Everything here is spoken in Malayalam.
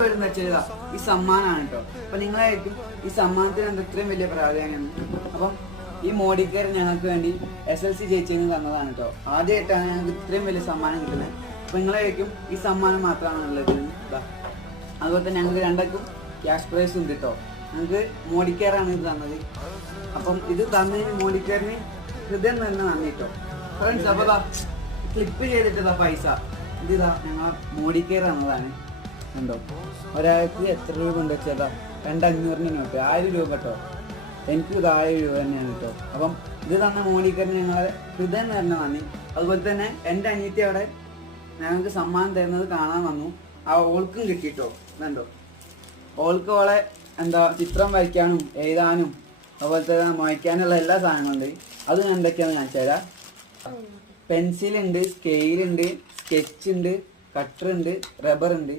വെച്ചാൽ ഈ സമ്മാനമാണ് കേട്ടോ. അപ്പൊ നിങ്ങളായിരിക്കും ഈ സമ്മാനത്തിന് എന്താ ഇത്രയും വലിയ പ്രാധാന്യം. അപ്പം ഈ മോഡിക്കാർ ഞങ്ങൾക്ക് വേണ്ടി SLC ജയിച്ചതിന് തന്നതാണ് കേട്ടോ. ആദ്യമായിട്ടാണ് ഞങ്ങൾക്ക് ഇത്രയും വലിയ സമ്മാനം കിട്ടുന്നത്. അപ്പൊ നിങ്ങളായിരിക്കും ഈ സമ്മാനം മാത്രമാണ് ഉള്ളത്. അതുപോലെ തന്നെ ഞങ്ങൾക്ക് രണ്ടാൾക്കും ക്യാഷ് പ്രൈസ് ഉണ്ട് കേട്ടോ. ഞങ്ങൾക്ക് മോഡിക്കാറാണ് ഇത് തന്നത്. അപ്പം ഇത് തന്നതിന് മോഡിക്കാറിന് ഹൃദയം തന്നെ നന്ദി കേട്ടോ ഫ്രണ്ട്സ്. അപ്പൊ ക്ലിപ്പ് ചെയ്തിട്ടതാ പൈസ ഇതാ ഞങ്ങൾ മോഡിക്കെയർ തന്നതാണ്. ഉണ്ടോ ഒരാൾക്ക് എത്ര രൂപ കൊണ്ട് വെച്ചാൽ 2500 നോട്ട് 1000 രൂപ കേട്ടോ. എനിക്ക് ഇത് 1000 രൂപ തന്നെയാണ് കേട്ടോ. അപ്പം ഇത് തന്ന മോഡിക്കെയറിന് ഞങ്ങളെ ഹൃദയം തന്നെ നന്ദി. അതുപോലെ തന്നെ എൻ്റെ അനിയത്തി അവിടെ ഞങ്ങൾക്ക് സമ്മാനം തരുന്നത് കാണാൻ വന്നു. ആ ഓൾക്കും കിട്ടിട്ടോ. ഇതുണ്ടോ ഓൾക്ക് ഓളെ ചിത്രം വരയ്ക്കാനും എഴുതാനും അതുപോലെ തന്നെ വായിക്കാനുള്ള എല്ലാ സാധനങ്ങളുണ്ട്. അത് എന്തൊക്കെയാണെന്ന് കാണിച്ചു തരാം. പെൻസിലുണ്ട്, സ്കെയിലുണ്ട്, സ്കെച്ച് ഉണ്ട്, കട്ടർ ഉണ്ട്, റബ്ബർ ഉണ്ട്.